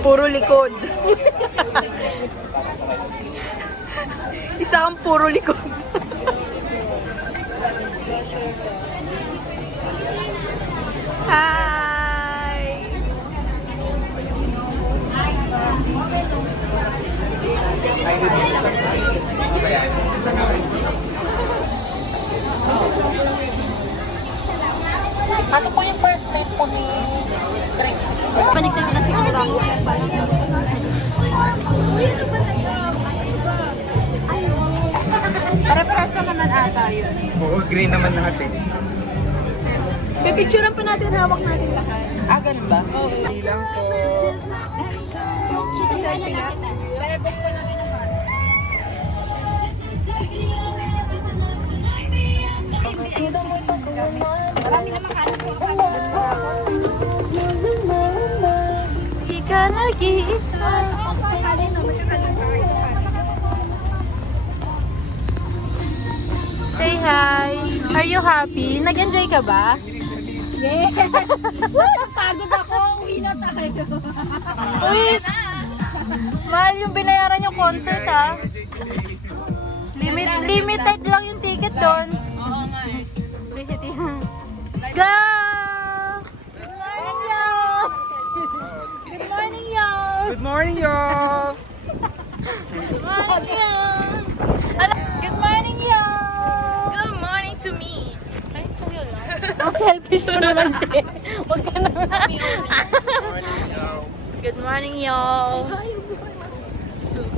Puro likod. Isa ang puro likod. Hi! Ano po yung first name po ni Greg? Baligtad na siguro ako. Pare-paras naman ata yun. Oo, green naman lahat eh. Pipicturean pa natin, hawak natin lahat. Ah, ganun ba? Bilang po. Marami naman Di ka nag-iisa. Say hi. Are you happy? Nag-enjoy ka ba? Yes! Pagod ako. Uwi na tayo. Uy! Mahal yung binayaran yung concert ha. Limited lang yung ticket doon. Oo nga eh. Publicity. Go! Good morning, y'all! Good morning, y'all! Good morning, y'all! Good morning, y'all! Good morning to me! Ay, sa'yo lang. Ang selfish mo naman, te. Huwag ka na nga. Good morning, y'all! Soup.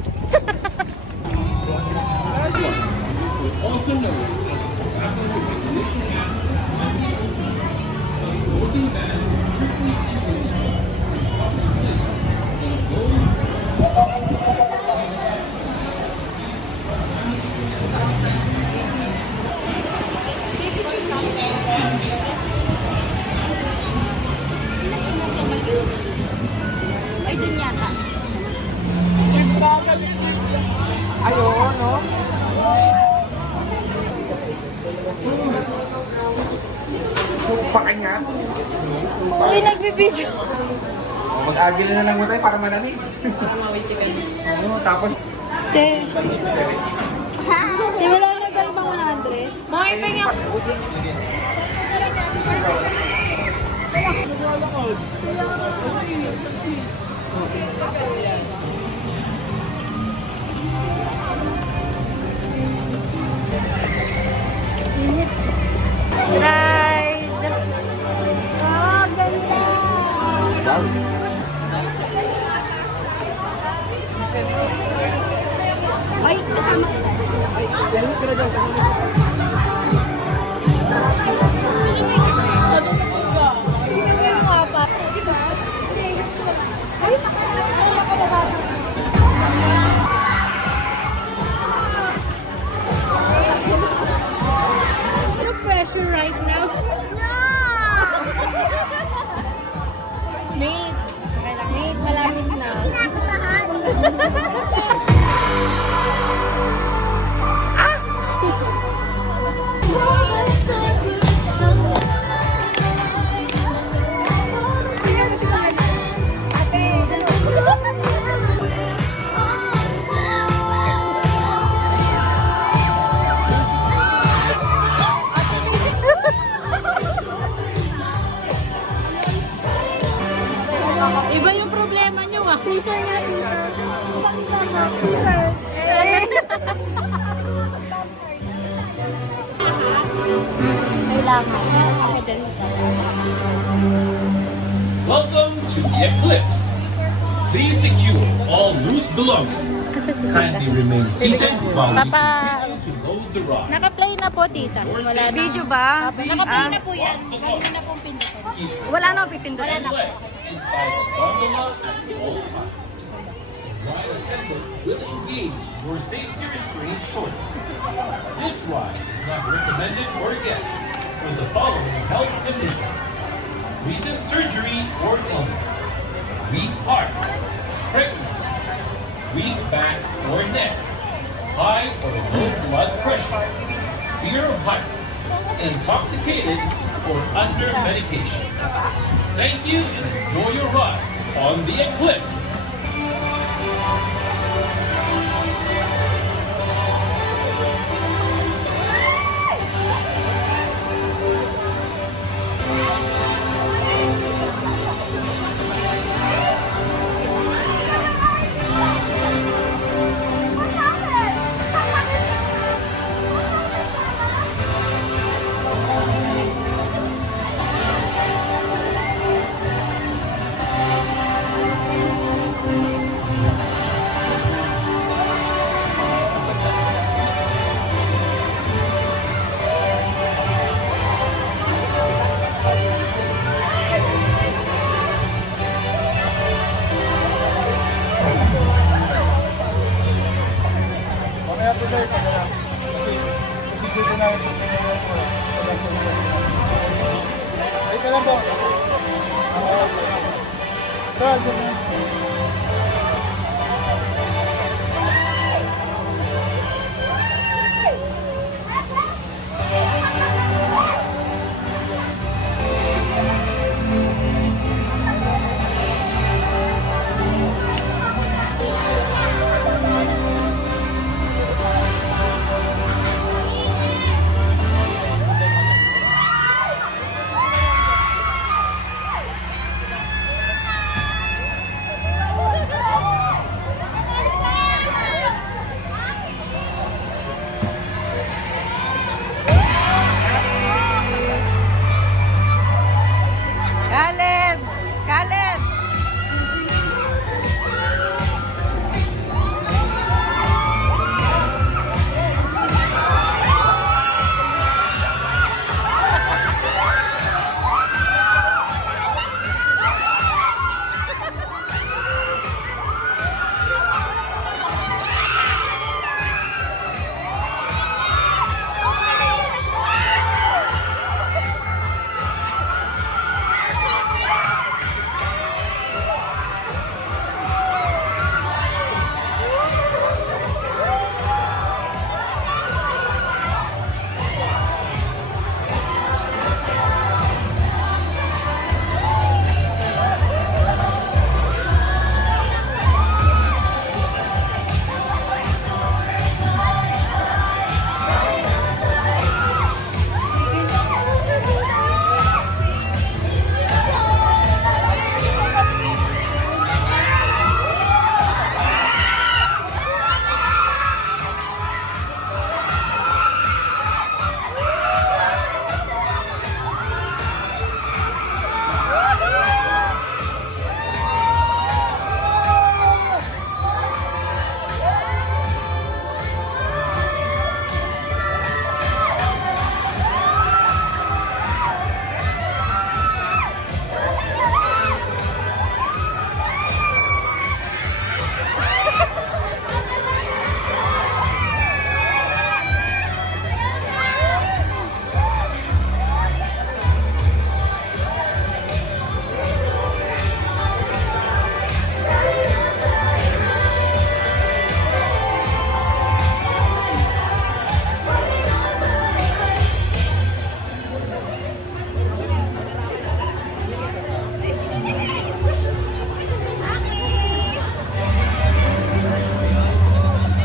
Ay, dun yata. Ay, oo, no? Supakan nga. Uy, nagbibideo. Mag-agil na lang mo tayo para malamig. Oo, tapos... Te. Te, wala na ba ibang 100? Mga ipinga. Ride. Oh, ganda. Ay, kasama. No pressure right now. Mate. Mate, malapit na. Iba yung problema nyo ah. Teaser nga, teaser. Kailangan. Welcome to the eclipse. Please secure all loose belongings. Kindly remain seated while we Papa- continue to load the ride. Naka-play na po, tita. Wala na. Video ba? Naka-play na po yan. Huwag mo na pong pindutin. Wala na pipindutin. Wala na po. Inside the gondola at all times. Ride attendant will engage your safety restraint shortly. This ride is not recommended for guests with the following health conditions: recent surgery or illness, weak heart, pregnancy, weak back or neck, high or low blood pressure, fear of heights, intoxicated, or under medication. Thank you and enjoy your ride on the Eclipse. Mamaya po tayo, kasi dito na ito. Ay, ka lang po. Sir, gusto mo? Caleb! Caleb!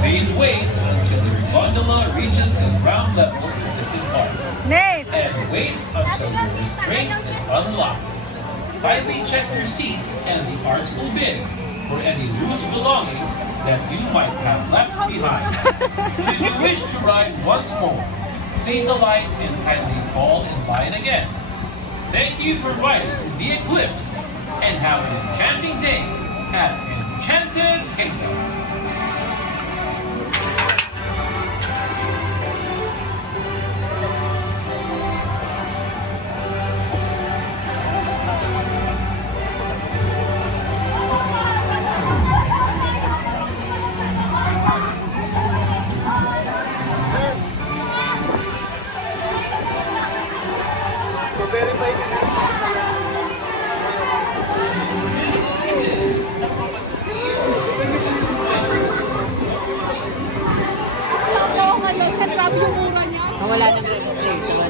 Please wait until your gondola reaches the ground level of Sisig Park. Nate! And wait until your restraint is unlocked. Kindly check your seat and the article bin for any loose belongings that you might have left behind. Should you wish to ride once more, please alight and kindly fall in line again. Thank you for riding the Eclipse and have an enchanting day at Enchanted Kingdom. Verify ka na. Wala nang registration.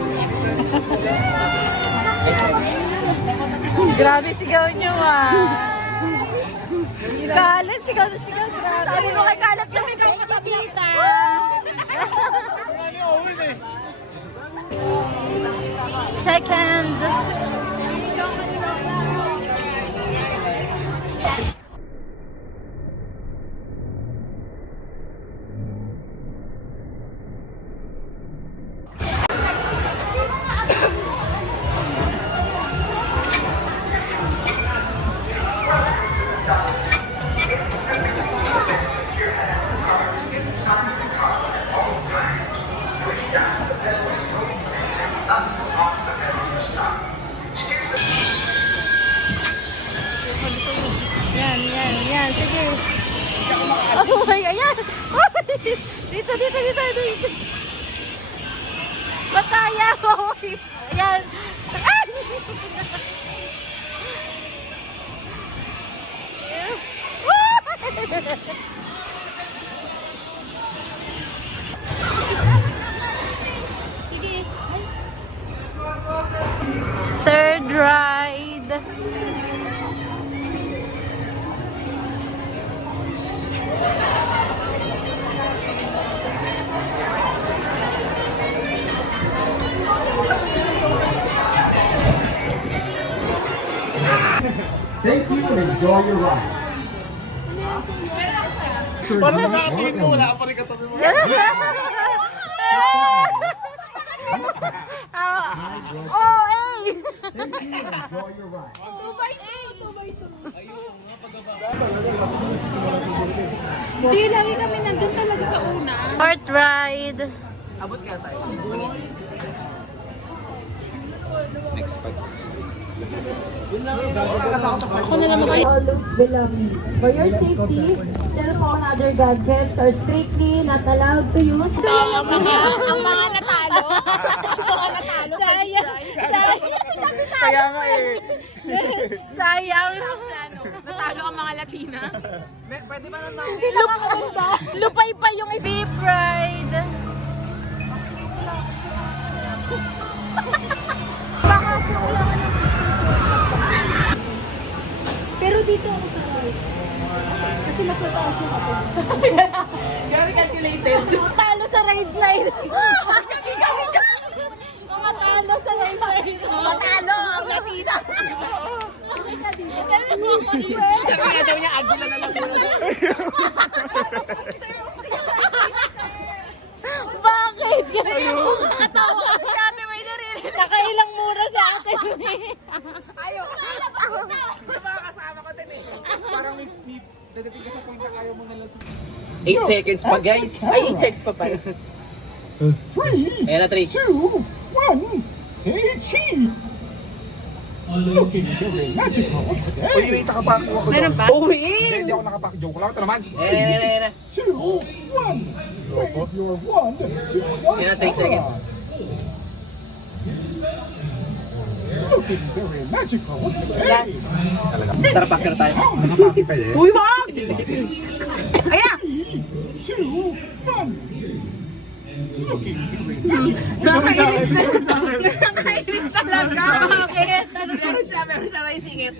Grabe sigaw nyo ah! Scarlett, sigaw na sigaw. Grabe. Sabi ko kay Caleb, sumigaw ka sa Tita. Second. Yan, sige. Oh my God, yan. Dito. Mataya ko. Yan. Third ride. Thank you and enjoy your ride. Parang nakakatingin mo, wala ka pa rin katabi mo. Thank you and enjoy your ride. Hindi, lagi kami nandun talaga sa una. Fourth ride. All loose belongings. For your safety, cell phone, other gadgets are strictly not allowed to use. Ang mga natalo. Sayang. Kaya nga eh. Sayang. Natalo ang mga Latina. Pwede ba naman? Lupay pa yung beef ride. Pero dito ako sa right. Kasi mas mataas yung ako. Very calculated. Talo sa ride line. Kami dyan. Mga talo sa ride line. Matalo ang Latina. Sabi nga daw niya, agula na lang muna. Bakit? Katawa ka si ate, may narinig. Nakailang mura sa atin. Ayaw. Parang may dadating ka sa point na kaya mo nalang 8 seconds pa guys. Ay, 8 seconds pa pala. 3, Ayan na 3. 2, 1, say cheese! Looking very magical today. Uy, wait, nakapack ako doon. Uwi! Hindi ako nakapack. Joke lang ito naman. Ayan na. 2, 1. Wave your wand to one Ayan na 3 seconds. Looking very magical today. Tara, packer tayo. Nakapaki pa eh. Uy, wag! Ayan! 2, 1. Looking very magical. Nakainis talaga. Bakit? Meron siya may singit.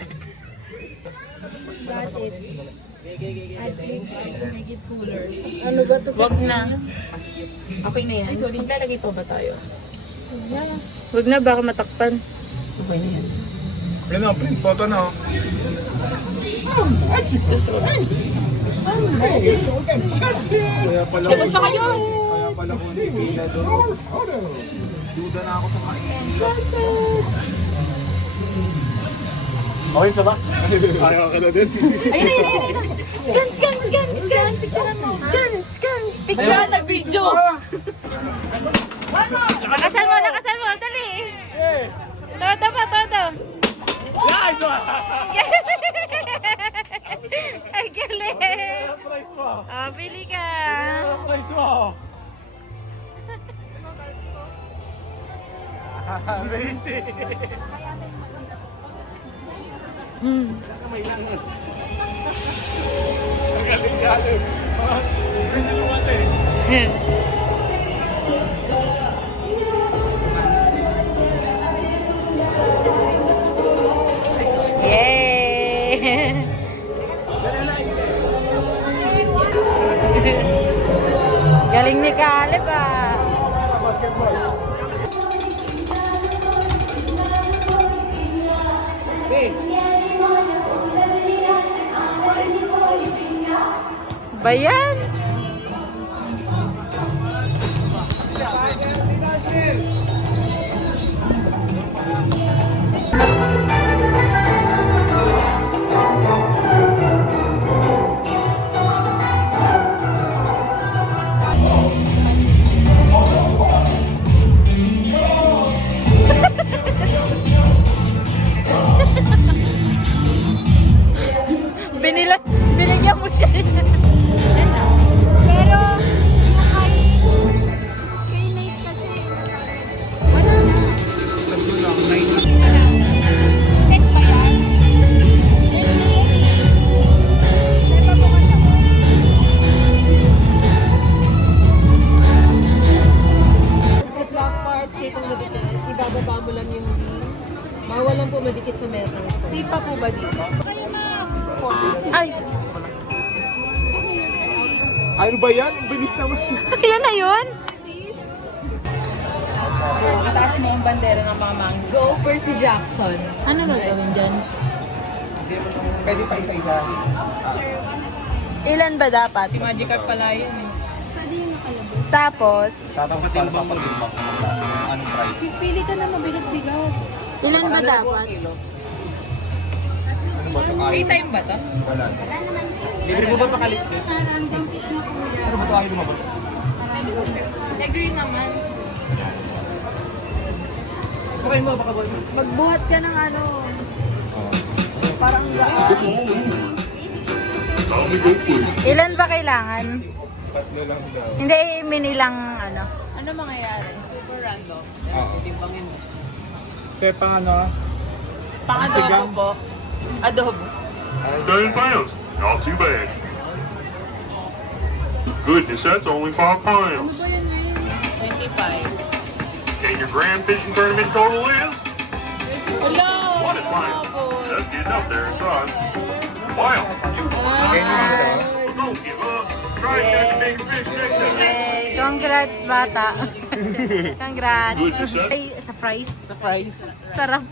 Ano ba to? Wag na. Okay na yan. So, maglalagay pa ba tayo? Wag na, baka matakpan. Okay na yan. Yan o, print photo na. Magical. Magical and enchanted. Kaya pala Basta kayo! Kaya pala ko hindi pila doon. Duda na ako sa okay sa ba? Ayaw ka na din. Ayun. Scan! Picturean mo. Scan! Picturean na video. Nakasal mo. Dali. Todo pa. Guys! Ang galing. Price mo! Bili ka. Price mo! Amazing! Galing. Hindi mo mati. Yay! Galing ni Caleb ah. Bayan. Binigyan mo siya. Pero, kay Nate kasi, Nate ba yan? Sa black parts, dito madikit. Ibababa mo lang yung wheel. Bawal lang po madikit sa metal. Safe pa po ba dito? Ay, Ano ba yan? Ang bilis naman. yun na yun. Itaas mo ang bandera ng mga mango. Go Percy Jackson. Ano gagawin dyan? Pwede pa isa-isa. Ilan ba dapat? Si Magikarp pala yun eh. Tapos, Tapos paano papag-imbak mo sa anong price? Pili ka na mabigat-bigat. ilan ba dapat? Ano ba ito? Free time ba to? Wala. Libre mo ba makaliskis? Ano ba ito ayaw lumabas? Agree naman. Okay mo, baka boy. Magbuhat ka ng ano. Ilan ba kailangan? Tatlo lang daw. Hindi, minilang ano. Ano mangyayari? Super random. Oo. Timbangin mo. Kaya pang ano, Pang-adobo po. Adobo. 9 pounds. Not too bad. Goodness, that's only 5 pounds. 25. And your grand fishing tournament total is? Hello! 20 pounds. That's getting up there in size. Wow. Don't give up. Try and catch a big fish next time. Yay! Congrats, bata. Congrats. Goodness, that's Ay, sa fries. The fries. Sarap.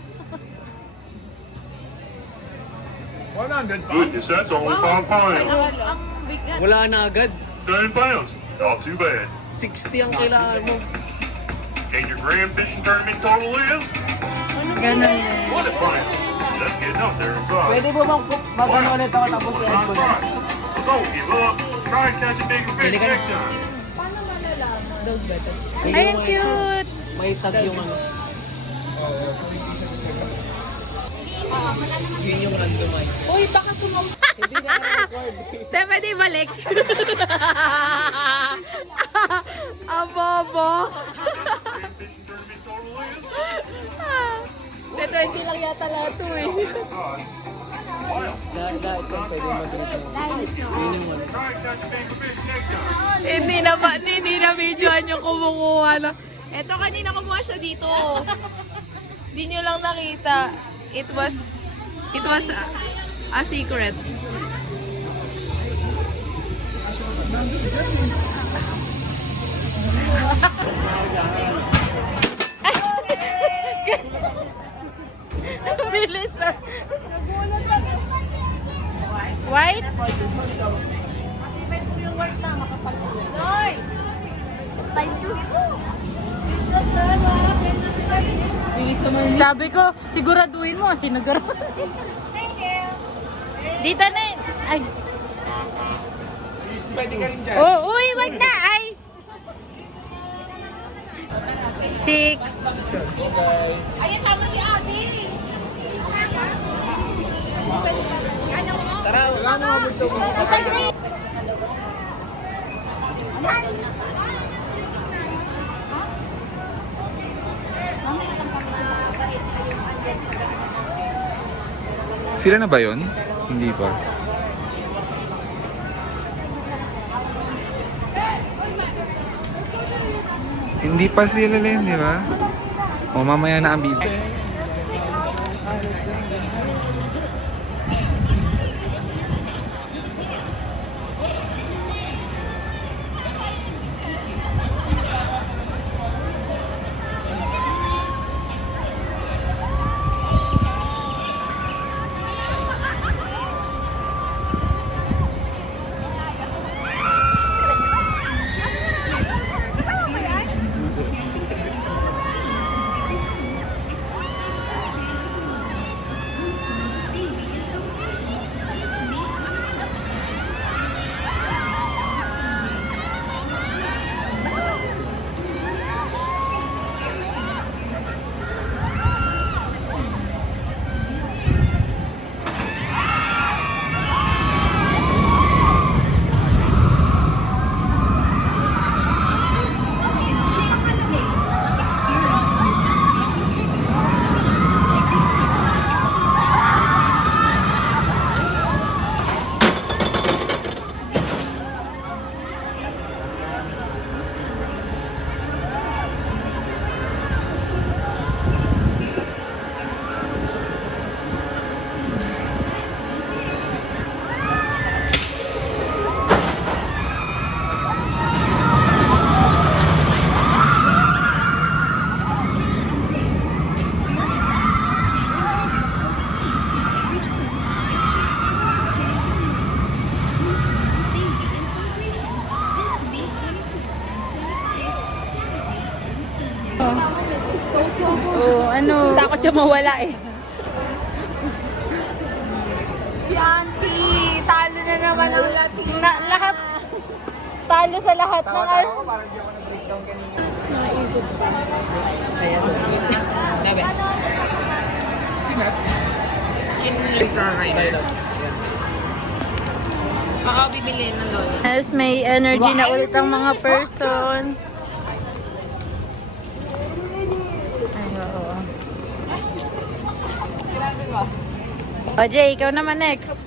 100 pounds. Goodness, that's only 5 pounds. Wala na agad. 9 pounds. Not too bad. 60 ang kailangan mo. And your grand fishing tournament total is? Ganun. 20 pounds. That's getting up there in size. Pwede mo bang magano ulit ako tapos i-add ko na? Don't give up. Try and catch a big fish next time. Ay, ang cute. May tag yung ano. Yun yung randomize. Uy, baka sumam... Te, pwede balik. Abobo. Te, 20 lang yata lahat to eh. Lahat yan pwede mag-ano. Yun yung ano. Hindi na videoan yung kumukuha na. Eto, kanina kumuha siya dito. Hindi nyo lang nakita. It was a secret. Bilis na. White? Sabi ko, siguraduhin mo, sinuguro. Dito na yun. Ay. Pwede ka rin dyan. Oh, uy, wag na. Ay. 6. Ayun, tama si Abby. Tara, wala na ako gusto mo. Sila na ba yun? Hindi pa. Hindi pa sila Len, di ba? O mamaya na ang video. siya mawala eh. Si Auntie, talo na naman ang Latina. Lahat, talo sa lahat ng Tawa-tawa ko, parang di ako na-breakdown kanina. Gabi. Sinat? Baka bibili ng donut. Yes, may energy na ulit ang mga person. Ay, oo. O, Jay, ikaw naman next.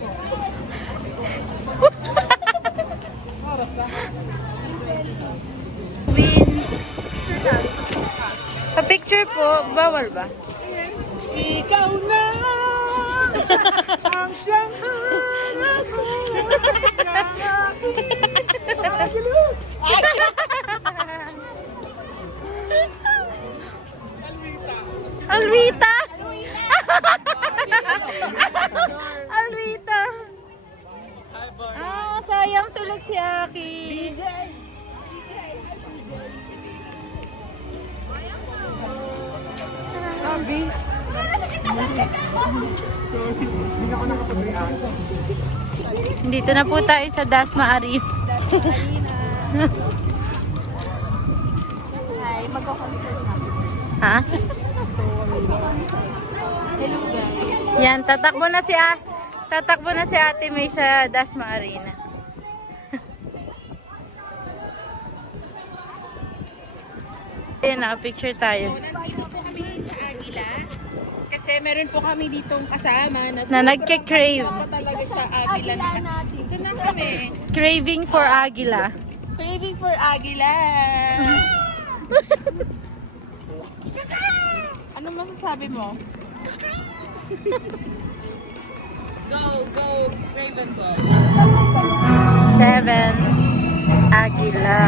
Win. Pa-picture po, bawal ba? Ikaw na ang siyang hanap ko ng aking paglos. Alwita! Alwita! Ah, sayang tulog si Aki. Sabi. Hindi na ako nakapag-react. Dito na po tayo sa Dasma Arena. Hi, magko-concert na. Ha? Yan, tatakbo na si Ate May sa Dasma Arena. Ayan na, picture tayo. Nandito po kami sa Agila. Kasi meron po kami ditong kasama na Na nagke-crave. talaga siya Agila na. Ito na kami. Craving for Agila. Craving for Agila. Ano masasabi mo? Go, Ravenclaw. 7 Agila.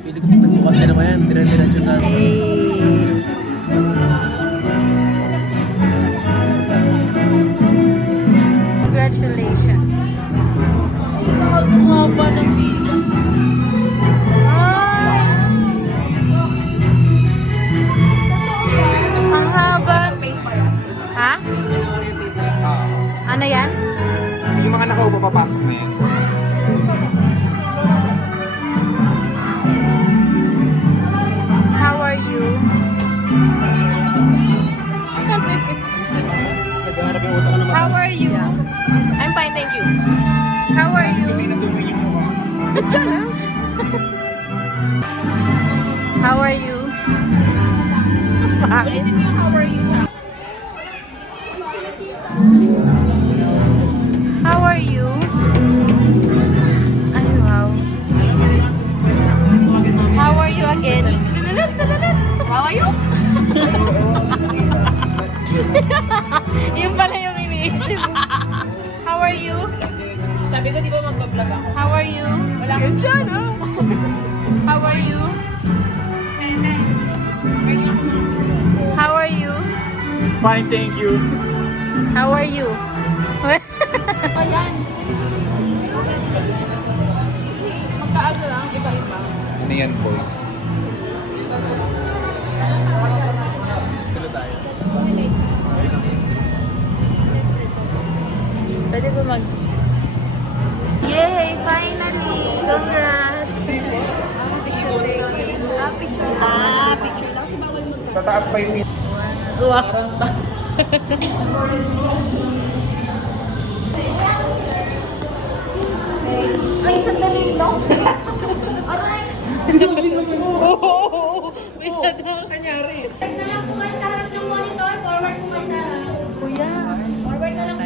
Pili ko pagbukas na naman yan. Dire-diretso na. Congratulations. Kumaba ng pila. Ang haba. Ha? Ano yan? Yung mga nakaupo papasok na yan. How are you? Naghahanap yung utak ko naman. How are you? I'm fine, thank you. How are you? Sumay na sumay yung mukha. How are you? Ulitin mo yung how are you siya. How are you? Ay, wow. How are you again? How are you? Yung pala yung iniisip mo. How are you? Sabi ko, di ba mag-vlog ako? How are you? Wala akong dyan, ah. How are you? How are you? Fine, thank you. How are you? Ayan. Magkaano lang, iba-iba. Ano yan, boy? Pwede ba mag... Yay! Finally! Congrats! Picture lang. Sa taas pa yung Wow! Ay, sandali lang. May isa daw kanyari. Guys, na lang po kayo sa harap ng monitor. Forward po kayo sa... Kuya. Forward na lang po.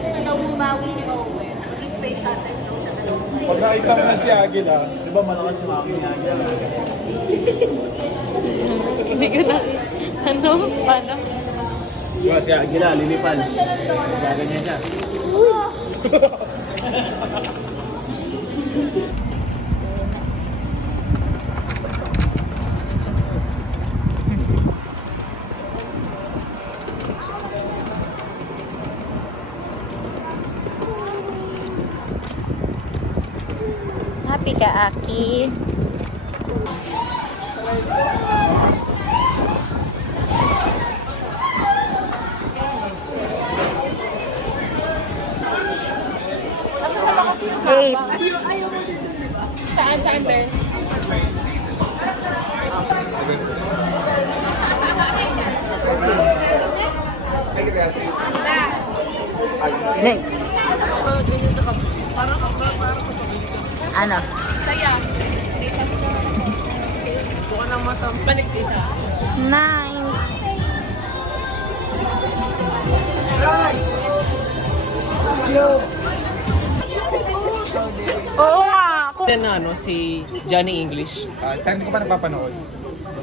Gusto daw bumawi ni Owen. Mag-space natin daw sa dalawang. Pag nakita mo na si Agila, di ba malakas si Mami ni Agila? Hindi ko na... Ano? Paano? Di ba si Agila, lilipals. Gaganyan siya. Happy ka, Aki. Eight. Saan, Ben? Neng. Ano? Saya. Nine. Oo nga. Then ano, si Johnny English. Hindi ko pa napapanood.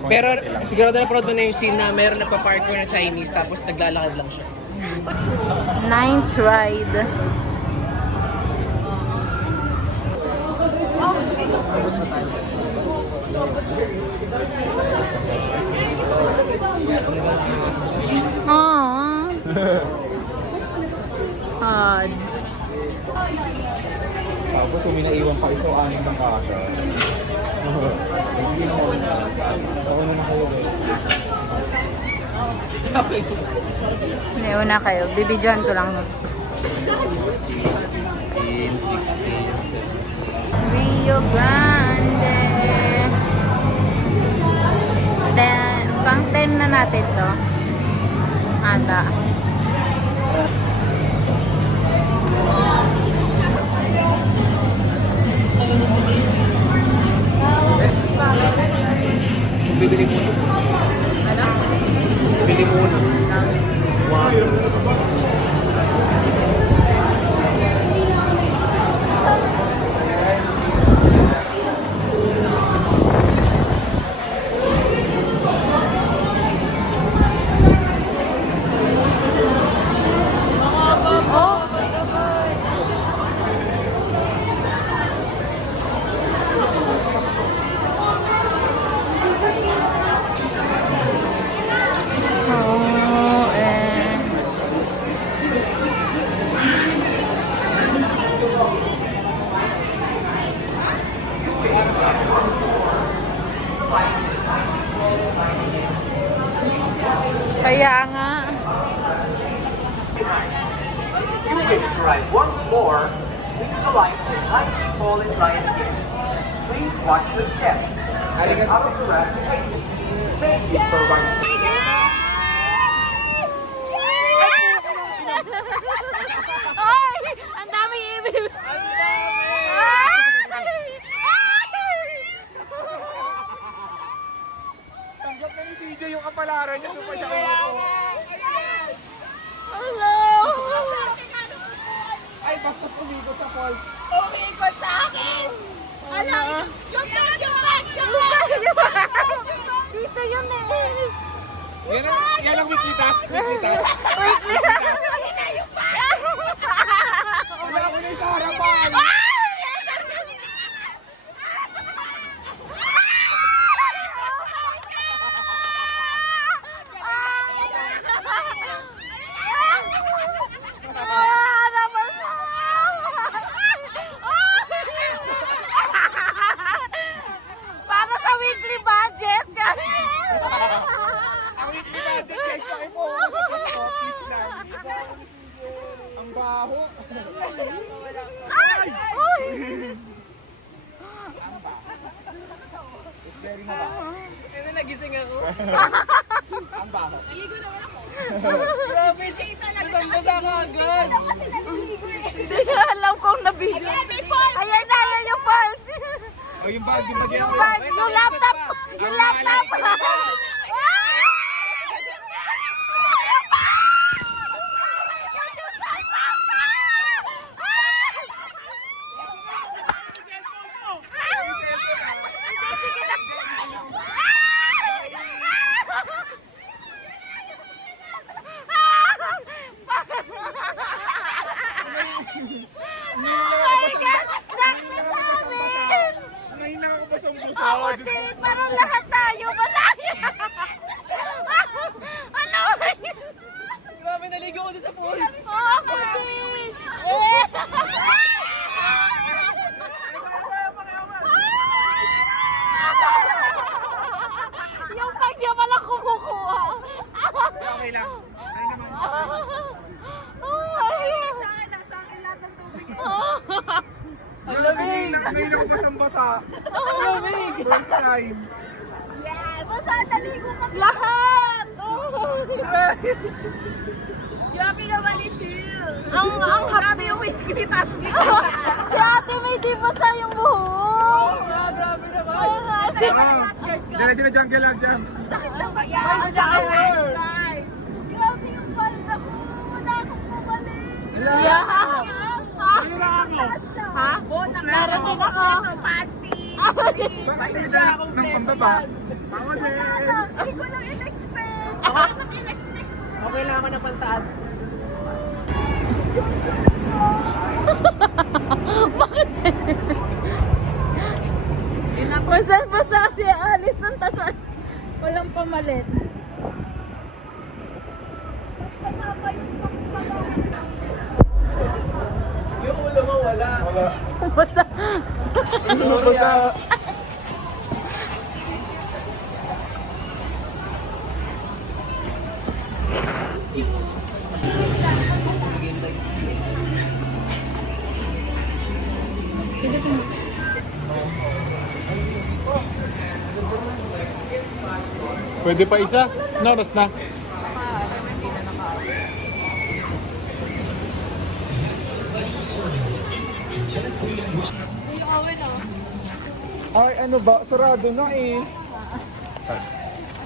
Pero sigurado na proud mo na yung scene na meron nagpa-parkour na Chinese tapos naglalakad lang siya. Ninth ride. Aww. Sad. Tapos kung minaiwan pa iso, anim ng kasha. Sige na ako. Ako na kayo Nauna kayo. Bibidyohan ko lang. Rio Grande. Then, pang 10 na natin to. Ata. Bibili muna. Ano? Bibili muna. Wow. Oh, eh. Kaya nga. You wish to ride once more, visualize the tiny fall in line again. Please watch your step. Get out of the left lane. Thank you for riding. Ay! Ang dami ibig! Tanggap na ni CJ yung kapalaran niya. Doon pa siya kayo. Hello! Ay, bastos umikot sa falls. Umikot sa akin! Ano? Yung back! Dito yun eh! Yan ang weekly task. Weekly task. Wala ko na yung sa harapan. Para sa weekly budget! Ang weekly budget guys, nakipokus ako sa office lang. Ang baho. Ay! It's very mabaho. Ano, nagising ako? Ang baho. Grabe, basang-basa ka agad. Hindi niya alam kung nabigyan. Ayan na, ayan yung falls. Oh, yung bag, yung bag yan. Yung laptop! Yung laptop! Oh my God! Sakto sa amin! Okay lang. Ang lamig! Ngayon ako basang-basa. Ang lamig! First time. Lahat! Grabe naman ni Chill. Ang grabe yung weekly task ni Si ate may di basa yung buhok. Grabe naman. Ayun nga, si... Diretso na jungle lang dyan. Sakit lang ba yan? Grabe yung palda ko. Wala akong bumalik. Yeah. Ha? Meron din ako. Panty. Bakit hindi akong ng pambaba? Bawal eh. Hindi ko lang in-expect. Ako lang in-expect. Okay lang ako na pantaas. Bakit? Basal-basa si Alice ng tasan. Walang pamalit. Yung ulo mo wala. Wala. Basta. Ano ba sa... Pwede pa isa? Noras na. Ay, ano ba? Sarado na eh.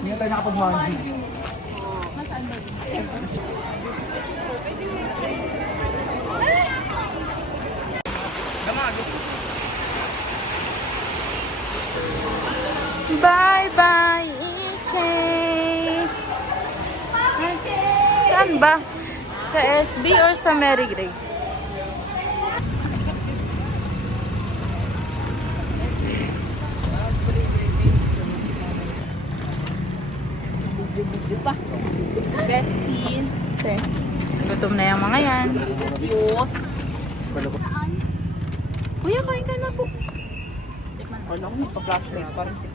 Hindi na tayo nakapag-manji. Bye-bye, EK. Saan ba? Sa SB or sa Mary Grace? Bestie. Gutom na yung mga yan. Diyos. Kuya, kain ka na po. Tikman ko lang, magpa-flashlight pa rin si